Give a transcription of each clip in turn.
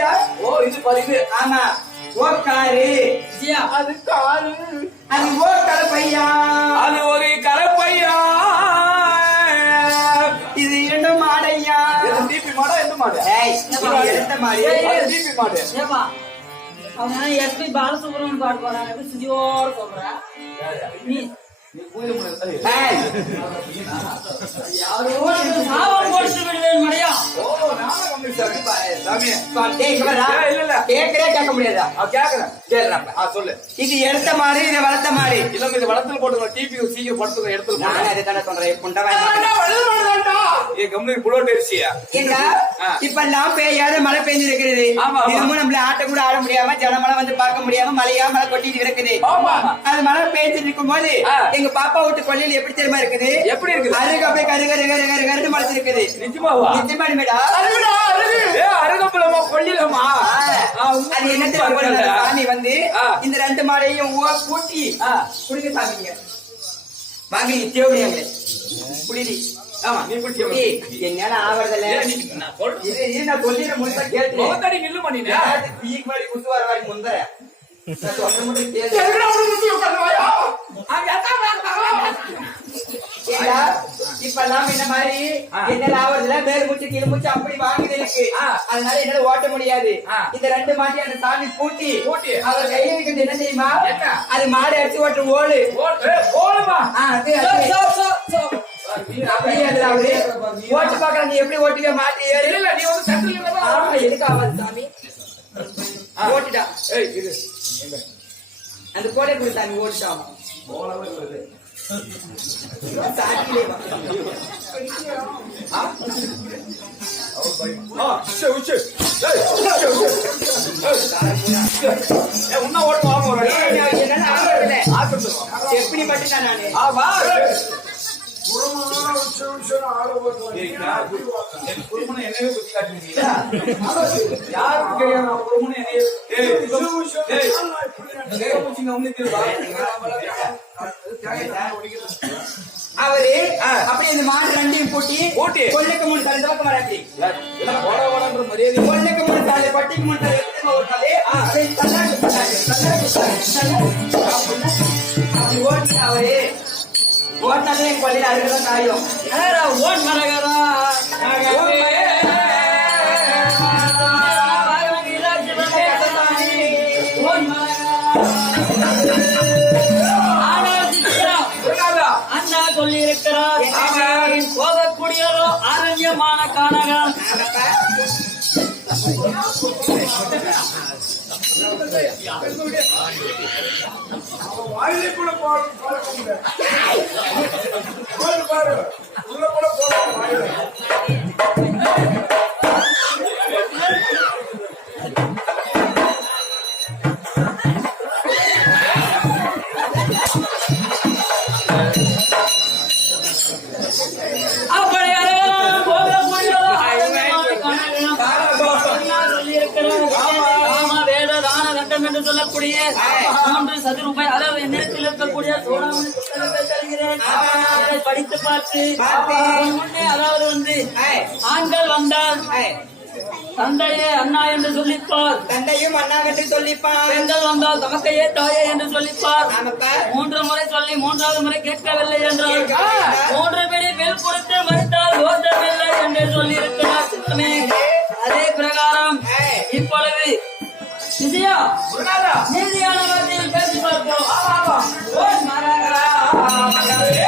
பரிவிடா ஓ இது பரிவு ஆமா. ஓக்காரு. விஜயா அது காரு. அது ஓக்கார பையா அது ஒரு கரப்பையா? இது இரண்டு மாடையா? இது டிபி மாடா எந்த மாடு? எடுத்த மாடு டிபி மாடு. அவங்க எஸ்பி பாலசுப்ரமணியன் பாட்டு போறாங்க எப்படி சுஜியோட இது எடுத்த மாடு இது வளர்த்த மாடு இல்ல இது வளத்துல போட்டு டிபி சீக்கிரம் படுத்துக்க இடத்துல நான். அதை தானே சொல்றேன் புண்டவா புலோட் அரிசியா. இப்ப எல்லாம் பெய்யாத மழை பெஞ்சிருக்கிறது தினமும் நம்மள ஆட்ட கூட ஆட முடியாம ஜனமெல்லாம் வந்து பார்க்க முடியாம மழையா மழை கொட்டிட்டு கிடக்குது. அது மழை பெய்ஞ்சிட்டு இருக்கும் போது. எங்க பாப்பா வீட்டு கொள்ளையில எப்படி தெரியுமா இருக்குது? எப்படி இருக்குது? அருகு அப்படியே கரு கரு கரு கரு கருன்னு மலைச்சிருக்குது நிஜமாவா? நிச்சயமா மேடா ஏ அருகம்புலமா கொள்ளிலமா அது என்ன சாமி வந்து. இந்த ரெண்டு மாடையும் கூட்டி. குடிக்க சாமிங்க. வாங்க தேவையாங்களே குடிடி. ஆமா நீ பிடிச்ச குடி என்னால ஆவறதில்ல. நான் சொல்றேன். இது இது நான் சொல்லிட முழுசா கேட்டு முகத்தடி நில்லு பண்ணினே யாராவது பீக் மாதிரி குத்து வர வாடி முந்தர நான் சொல்ற மட்டும் கேளு. ஏண்டா, இப்பெல்லாம் இந்த மாதிரி. என்னால ஆவறதில்ல. மேல் மூச்சு கீழ் மூச்சு அப்படி வாங்குது எனக்கு. அதனால என்னால ஓட்ட முடியாது. இந்த ரெண்டு மாட்டி அந்த சாமி பூட்டி. அவர் கையில இருக்கிறது என்ன தெரியுமா? என்ன? அது மாடு அடிச்சு ஓட்டு ஓடு. அது அது. அப்படியே ஓட்டு நீ எப்படி ஓட்டுக்க மாட்டி ஏறு. இல்ல நீ வந்து சென்ட்ரல் ஆமா, எதுக்கு ஆகாது சாமி? ஏய் அந்த கோடை கொடு சாட்டிலே. ஆ உன்ன ஓட்டு வாங்க எப்படி மட்டும்தான் நானு. தெரியும் நான் குருமனை என்னைய ஏய் ஏய் ஏய் பூச்சிங்க உங்களுக்கு தெரியுமா அவரு ஆ. அப்படியே இந்த மாடு ரெண்டையும் பூட்டி பூட்டி. கொல்லுக்கு மூணு தலை போடன்ற மரியாதை கொல்லுக்கு மூணு தலை பட்டிக்கு மூணு தலை தள்ளாடி தள்ளாடி, தள்ளாடி. அப்படி ஓட்டி அவரு ஓட்டாலே என் கொல்லையில அருகதான் காயும் ஓன் மரகரா. அண்ணா சொல்லி இருக்கிறார் போகக்கூடியதோ ஆரண்யமான கானகம் வாயிலே கூட பாரு, உள்ள கூட போடலாம் வாயில. என்று சொல்லக்கூடிய மூன்று சதுரூபாய் அளவு நேரத்தில் இருக்கக்கூடிய சோழாமணி புத்தகங்கள் தருகிறேன். அதை படித்து பார்த்து அதாவது வந்து ஆண்கள் வந்தால் தந்தையே அண்ணா என்று சொல்லிப்பார். தந்தையும் அண்ணாங்கட்டு சொல்லிப்பான் பெண்கள் வந்தால் தமக்கையே தாயே என்று சொல்லிப்பார். மூன்று முறை சொல்லி மூன்றாவது முறை கேட்கவில்லை என்றால். மூன்று பிடி பெல் கொடுத்து மறுத்தால் ஓட்டவில்லை என்று சொல்லி இருக்கிறார் அதே பிரகாரம். இப்பொழுது விஜயா நிதியான நீதியான வார்த்தையில் பேசி பார்ப்போம் ஓ மரகரா, மகளே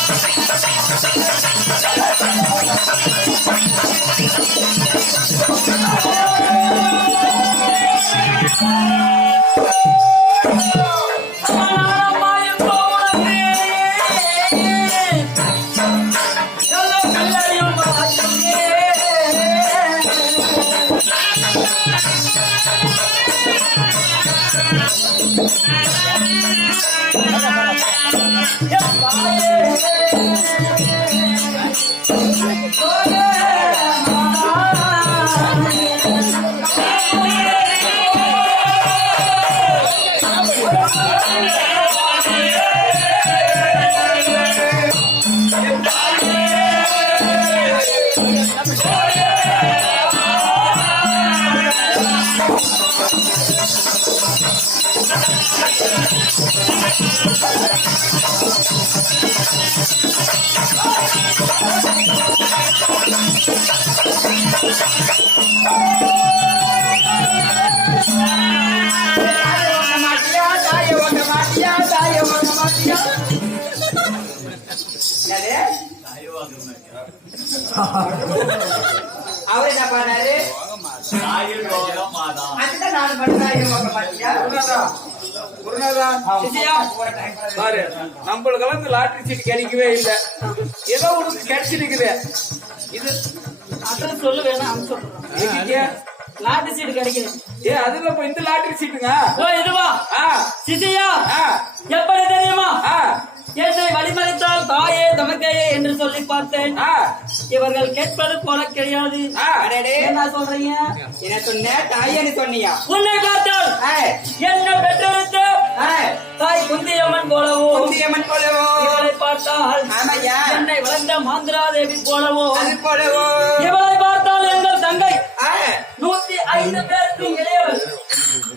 அவர் என்ன பண்ணாரு அதுதான் நாலு மணி நம்மளுக்கு எல்லாம் லாட்டரி சீட் கிடைக்கவே இல்லை. ஏதோ உனக்கு கிடைச்சிருக்குது. இது அட்ரஸ் சொல்லு வேணா அனுப்பிச்சு சொல்றேன் எங்கிட்டயா? நாட்டு சீடு கிடைக்குது. ஏ அதுல இப்ப இந்த லாட்டரி சீட்டுங்க ஓ இதுவா சிசியா? எப்படி தெரியுமா? என்னை வழிமறித்தால் தாயே தமக்கையே என்று சொல்லி பார்த்தேன். இவர்கள் கேட்பது போல கிடையாது. என்ன சொல்றீங்க? என்ன சொன்ன? தாயன்னு சொன்னியா? உன்னை பார்த்தால் என்ன பெற்றெடுத்த? தாய் குந்தியம்மன் போலவோ குந்தியம்மன் போலவோ. இவளை பார்த்தால் ஆமாய்யா என்னை வளர்ந்த மாந்திராதேவி போலவோ. அது போலவோ. இவளை பார்த்தால் எங்கள் தங்கை. நூத்தி ஐந்து பேருக்கு இளையவள்.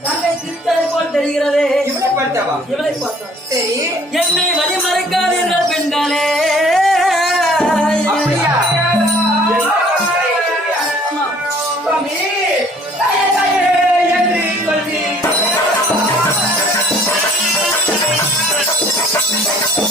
தங்கை திருத்தலை போல் தெரிகிறதே. இவனை பார்த்தவா? இவளை பார்த்தால்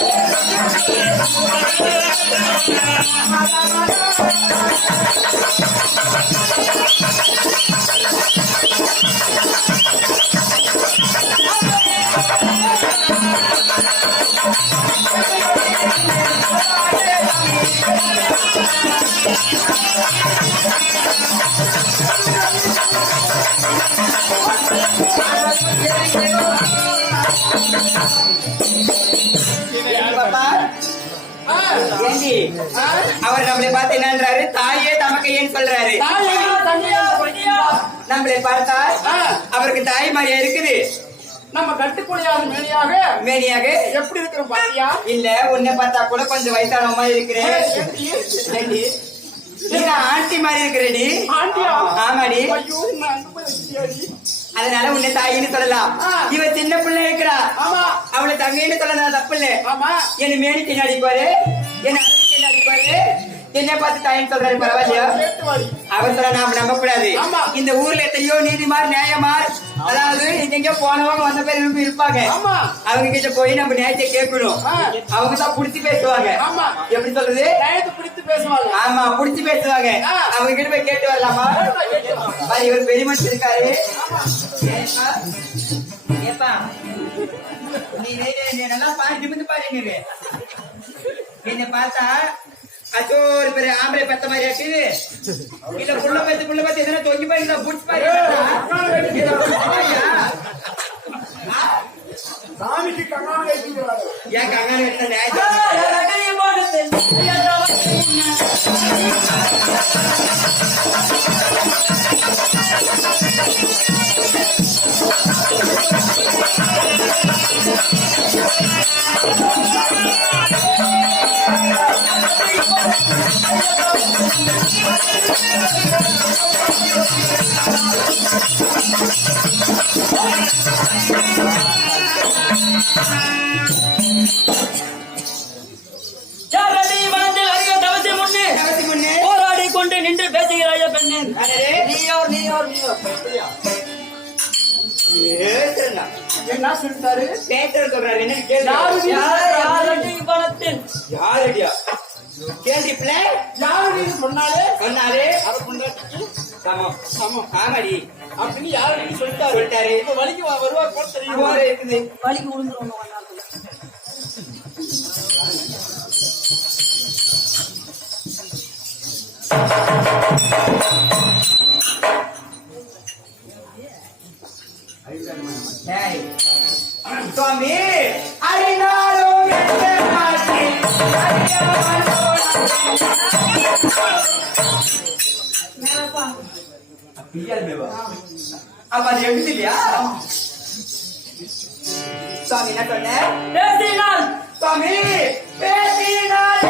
பாப்பா ஏண்டி அவர் நம்மளை பார்த்து என்னன்றாரு தாயே சொல்றாரு. தாயா, தங்கையா, பொன்னியா. நம்மளை பார்த்தா அவருக்கு தாய் மாதிரியா இருக்குது. நம்ம கட்டுக்குடியாத மேனியாக மேனியாக. எப்படி இருக்கிற பாத்தியா? இல்ல உன்னை பார்த்தா கூட கொஞ்சம் வயசான மாதிரி இருக்கிறேன் ஆண்டி மாதிரி இருக்கிறடி. ஆண்டியா? ஆமாடி. ஐயோ நான். அதனால உன்னை தாயின்னு சொல்லலாம். இவ சின்ன பிள்ளை இருக்கிறா. ஆமா. அவளை தங்கைன்னு சொல்லலாம் தப்பு இல்ல. ஆமா. என்ன மேனிக்கு அடிப்பாரு என்ன அடிக்கு அடிப்பாரு என்ன பார்த்து தாயின்னு சொல்றாரு பரவாயில்லையா சொல்ல நாம நம்ப கூடாது ஆமா. இந்த ஊர்ல எத்தனையோ நீதிமார் நியாயமார் அதாவது எங்கெங்க போனவங்க வந்த பேர் விரும்பி இருப்பாங்க. அவங்க கிட்ட போய் நம்ம நியாயத்தை கேட்கணும். அவங்க தான் புடிச்சு பேசுவாங்க ஆமா. எப்படி சொல்றது பிடித்து பேசுவாங்க ஆமா புடிச்சு பேசுவாங்க. அவங்க கிட்ட போய் கேட்டு வரலாமா இவர் பெரிய மனுஷன் இருக்காரு ஏப்பா? நீ நல்லா பாரு நிமிந்து பாரு என்ன பார்த்தா அச்சோ ஒரு பெரிய ஆம்பளை பெத்த மாதிரி இருக்குது இல்ல புள்ள பத்து புள்ள பத்து எதனா தொங்கி பாரு இல்ல புடிச்சு பாரு. சாமிக்கு வைக்கிறாரு ஏன் கங்காரு வெட்டின நியாயம் நீயோர் நீயோர் நீயோர். பேசுறா. என்ன சொல்லிட்டாரு? பேசுற சொல்றாரு. என்ன யாரடியா கேள்வி பிள்ளை? யாரு நீ சொன்னாலே சொன்னாரு? அரை பொண்டாட்டிக்கு சமம். சமம். ஆமாடி. அப்படின்னு யாரு நீ சொல்லிட்டாரு? சொல்லிட்டாரு. இப்ப வலிக்கு வா- வருவார் போல தெரியும்? இருக்குது. வலிக்கு விழுந்துரும் டேய். స్వామి హరినాడు పియ్యాలి బేబా అమ్మా ఏమి తెలియా స్వామి నా కొన్నే స్వామి పేదీనాల్